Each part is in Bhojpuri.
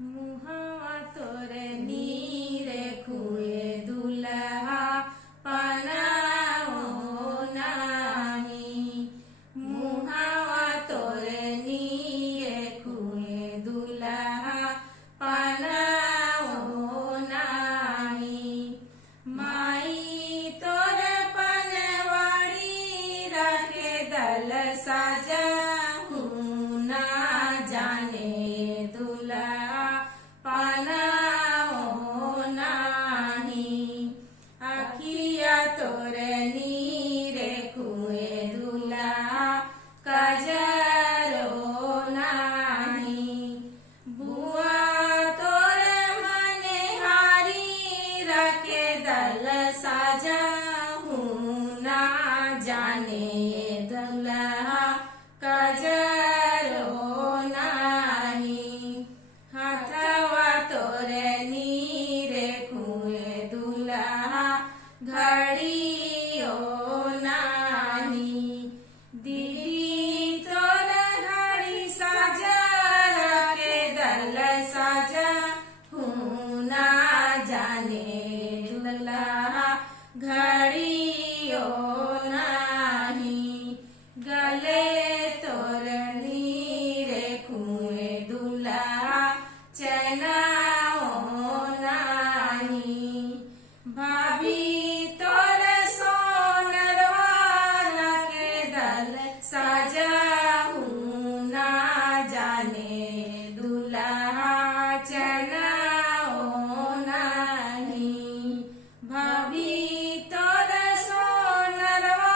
मुहावा तोरे नीरे कुए दुल्हा पनाओ नाही। मुहावा तोरे नीरे कुए दुल्हा पनाओ नाही। माई तोरे पनवाड़ी रखे दल साजा ना जाने दुल्हा पनाओ नाही। अखिया तोरे नीरे कुए दुल्हा कजरो नाही। बुआ तोरे मने हारी रखे दल साजा ना जाने दुल्हा कजरो नाही। हाथवा तोरे नीरे कुए दुल्हा घड़ियो नाही। दीदी तोरे घड़ी साजा रखे दल साजा ना जाने दुल्हा घड़ियो नाही। गले तोरे नीरे कुए दुल्हा चनाओ नाही। भाभी तोरे सोनरवा रखे दल साजा ना जाने दुल्हा चनाओ नाही। भाभी तोरे सोनरवा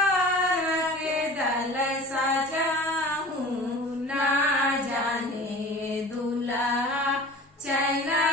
रखे दल साजा ना जाने दुल्हा चना